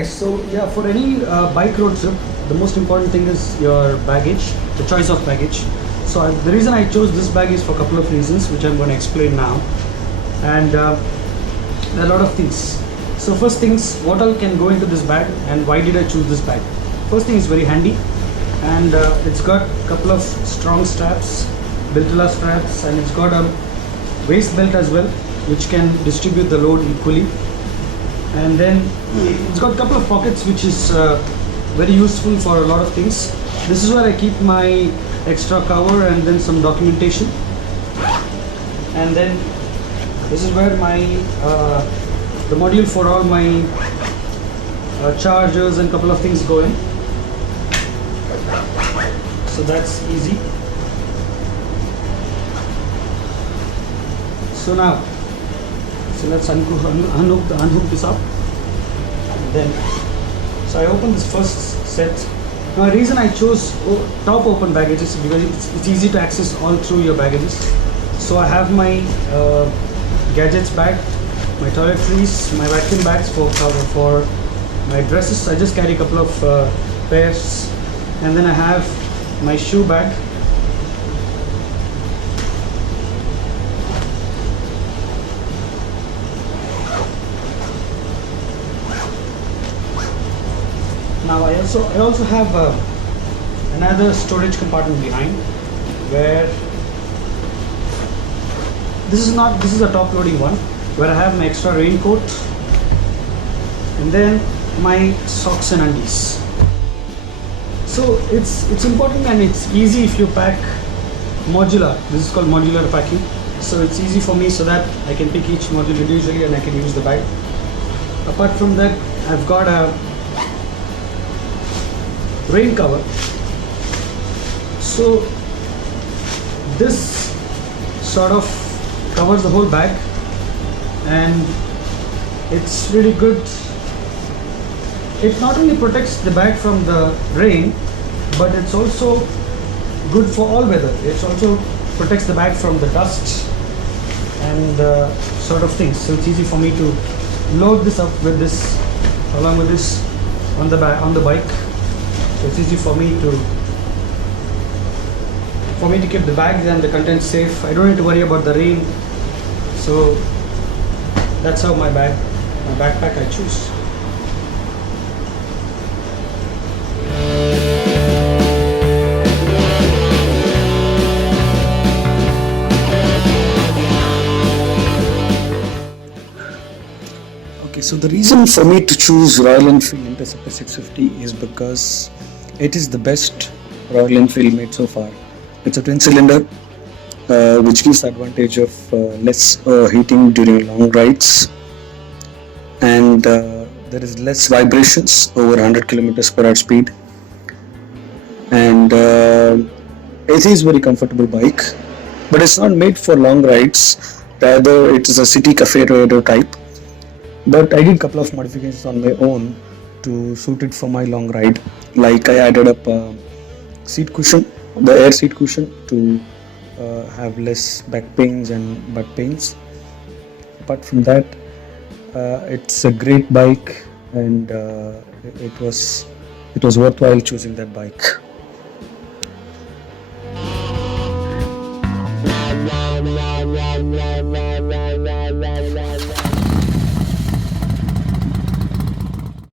guys, so yeah, for any bike road trip, the most important thing is your baggage, the choice of baggage. So the reason I chose this bag is for a couple of reasons, which I'm going to explain now. And there are a lot of things. So first things, what all can go into this bag and why did I choose this bag? First thing is very handy, and it's got a couple of strong straps, Biltula straps, and it's got a waist belt as well, which can distribute the load equally. And then it's got a couple of pockets, which is very useful for a lot of things. This is where I keep my extra cover and then some documentation. And then this is where my the module for all my chargers and couple of things go in. So that's easy. So now, so let's unhook this up. Then, so I open this first set. Now, the reason I chose top open baggages is because it's easy to access all through your baggages. So I have my gadgets bag, my toiletries, my vacuum bags for my dresses. I just carry a couple of pairs, and then I have my shoe bag. Now I also have another storage compartment behind, where this is a top loading one, where I have my extra raincoat and then my socks and undies. So it's important and it's easy if you pack modular. This is called modular packing. So it's easy for me so that I can pick each module individually and I can use the bag. Apart from that, I've got a rain cover. So this sort of covers the whole bag, and it's really good. It not only protects the bag from the rain, but it's also good for all weather. It also protects the bag from the dust and sort of things. So it's easy for me to load this up with this, along with this on the bike. So it's easy for me to keep the bags and the contents safe. I don't need to worry about the rain. So that's how my backpack I choose. Okay, so the reason for me to choose Royal Enfield Interceptor 650 is because it is the best Royal Enfield made so far. It's a twin cylinder, which gives the advantage of less heating during long rides, and there is less vibrations over 100 kilometers per hour speed, and it is very comfortable bike, but it's not made for long rides. Rather, it is a city cafe rider type. But I did a couple of modifications on my own to suit it for my long ride. Like I added up a seat cushion, the air seat cushion, to have less back pains and butt pains. Apart from that, it's a great bike, and it was worthwhile choosing that bike.